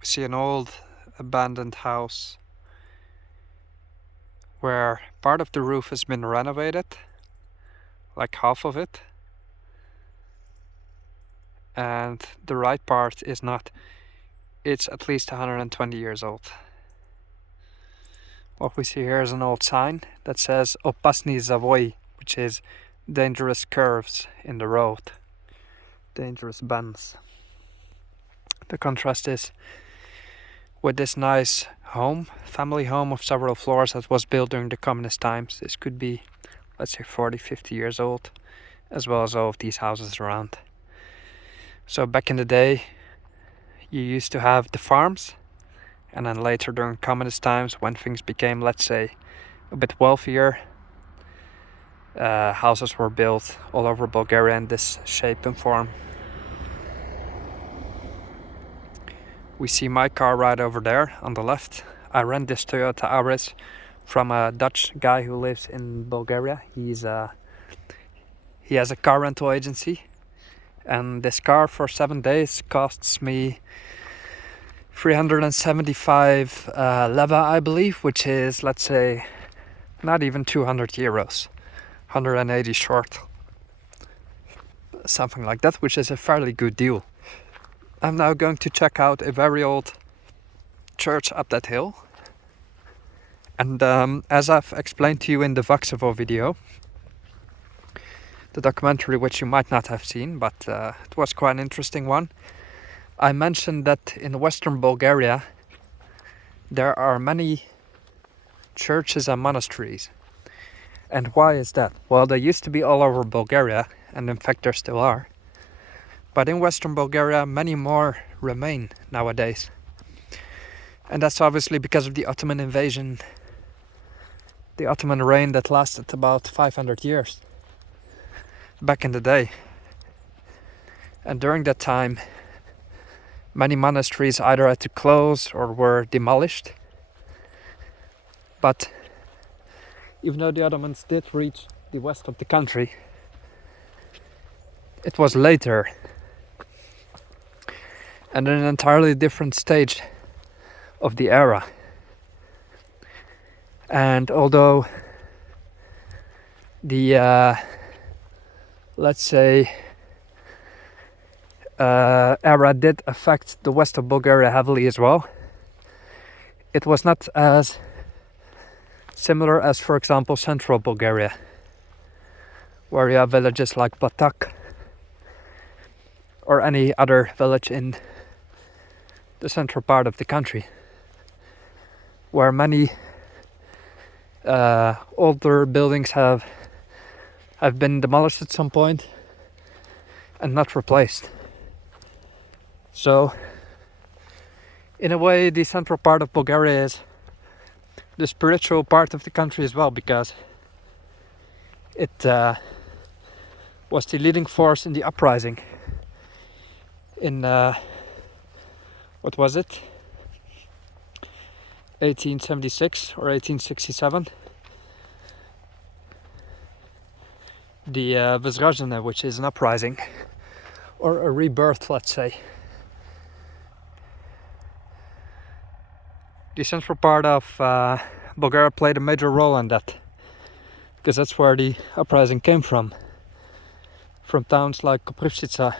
We see an old abandoned house where part of the roof has been renovated, like half of it, and the right part is not. It's at least 120 years old. What we see here is an old sign that says Opasny Zavoi, which is dangerous curves in the road, dangerous bends. The contrast is with this nice home, family home of several floors that was built during the communist times. This could be, let's say, 40, 50 years old, as well as all of these houses around. So back in the day, you used to have the farms, and then later during communist times, when things became, let's say, a bit wealthier, houses were built all over Bulgaria in this shape and form. We see my car right over there on the left. I rent this Toyota Auris from a Dutch guy who lives in Bulgaria. He has a car rental agency, and this car for 7 days costs me 375 leva, I believe, which is, let's say, not even 200 euros, 180 short, something like that, which is a fairly good deal. I'm now going to check out a very old church up that hill, and as I've explained to you in the Vaksevo video, the documentary which you might not have seen, but it was quite an interesting one, I mentioned that in Western Bulgaria there are many churches and monasteries. And why is that? Well, they used to be all over Bulgaria, and in fact there still are. But in Western Bulgaria, many more remain nowadays. And that's obviously because of the Ottoman invasion, the Ottoman reign that lasted about 500 years back in the day. And during that time, many monasteries either had to close or were demolished. But even though the Ottomans did reach the west of the country, it was later and in an entirely different stage of the era. And although the let's say era did affect the west of Bulgaria heavily as well, it was not as similar as, for example, central Bulgaria, where you have villages like Batak or any other village in the central part of the country, where many older buildings have been demolished at some point and not replaced. So in a way, the central part of Bulgaria is the spiritual part of the country as well, because it was the leading force in the uprising in what was it, 1876 or 1867, the Возрождение, which is an uprising or a rebirth, let's say. The central part of Bulgaria played a major role in that, because that's where the uprising came from towns like Koprivnica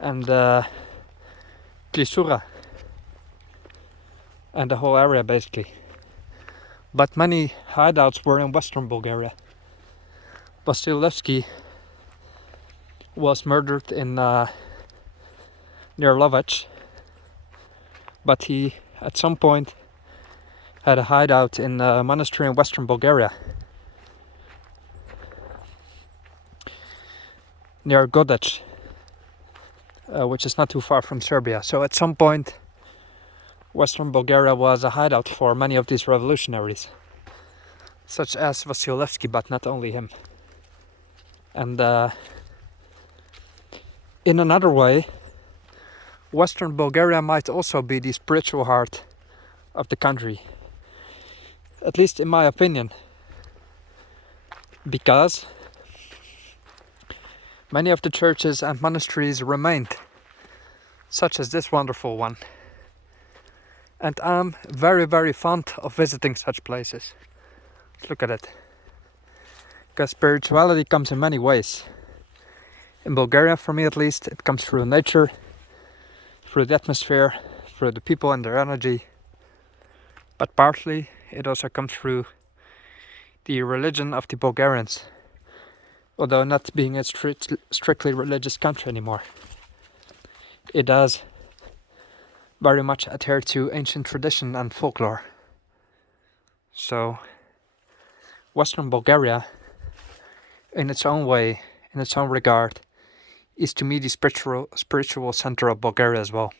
and Klisura and the whole area basically. But many hideouts were in western Bulgaria. Vasilevsky was murdered in near Lovech, but he at some point had a hideout in a monastery in western Bulgaria near Godech, which is not too far from Serbia. So at some point western Bulgaria was a hideout for many of these revolutionaries, such as Vasilevsky, but not only him. And in another way, western Bulgaria might also be the spiritual heart of the country, at least in my opinion, because many of the churches and monasteries remained such as this wonderful one. And I'm very, very fond of visiting such places. Look at it. Because spirituality comes in many ways. In Bulgaria, for me at least, it comes through nature, through the atmosphere, through the people and their energy. But partly it also comes through the religion of the Bulgarians, although not being a strictly religious country anymore. It does very much adhere to ancient tradition and folklore. So Western Bulgaria, in its own way, in its own regard, is to me the spiritual center of Bulgaria as well.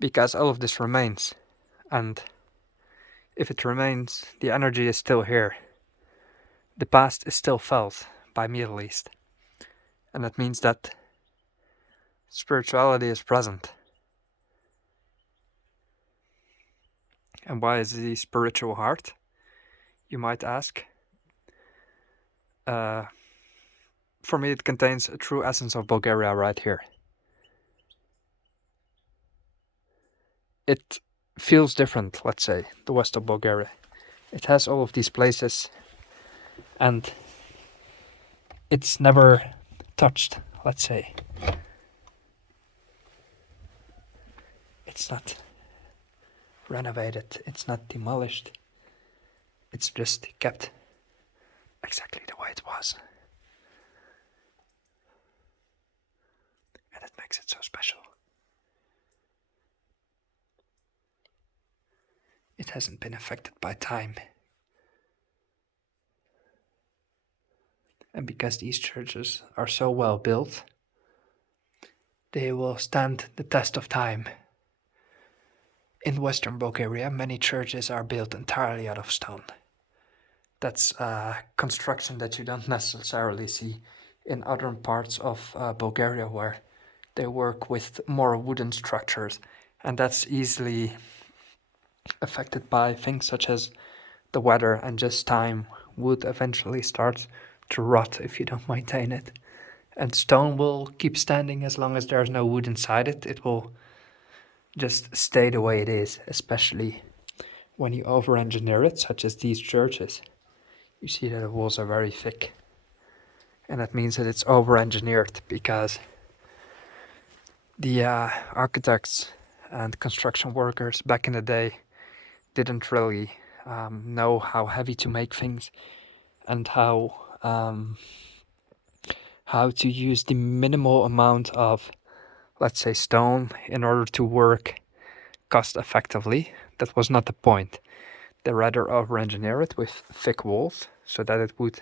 Because all of this remains, and if it remains, the energy is still here. The past is still felt, by me at least. And that means that spirituality is present. And why is the spiritual heart, you might ask? For me, it contains a true essence of Bulgaria right here. It feels different, let's say, the west of Bulgaria. It has all of these places, and it's never touched, let's say. It's not renovated, it's not demolished. It's just kept exactly the way it was. And it makes it so special. It hasn't been affected by time. And because these churches are so well built, they will stand the test of time. In Western Bulgaria, many churches are built entirely out of stone. That's construction that you don't necessarily see in other parts of Bulgaria, where they work with more wooden structures, and that's easily affected by things such as the weather and just time. Wood eventually starts to rot if you don't maintain it, and stone will keep standing as long as there's no wood inside it. It will just stay the way it is, especially when you over-engineer it, such as these churches. You see that the walls are very thick, and that means that it's over-engineered because the architects and construction workers back in the day didn't really know how heavy to make things and how to use the minimal amount of, let's say, stone in order to work cost effectively. That was not the point. They rather over-engineer it with thick walls so that it would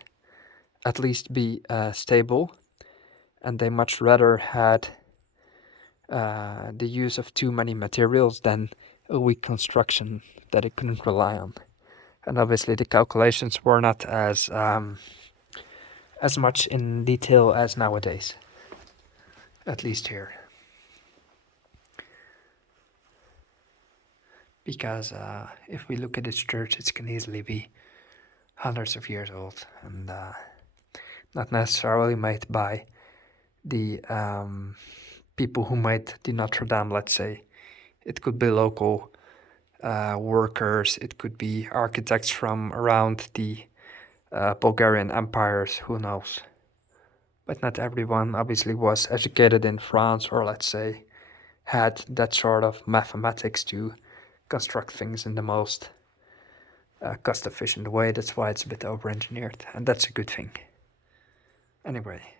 at least be stable, and they much rather had the use of too many materials than a weak construction that it couldn't rely on. And obviously the calculations were not as much in detail as nowadays, at least here. Because if we look at this church, it can easily be hundreds of years old, and not necessarily made by the people who made the Notre Dame, let's say. It could be local workers, it could be architects from around the Bulgarian empires, who knows. But not everyone obviously was educated in France, or let's say had that sort of mathematics to construct things in the most cost-efficient way. That's why it's a bit over-engineered, and that's a good thing. Anyway.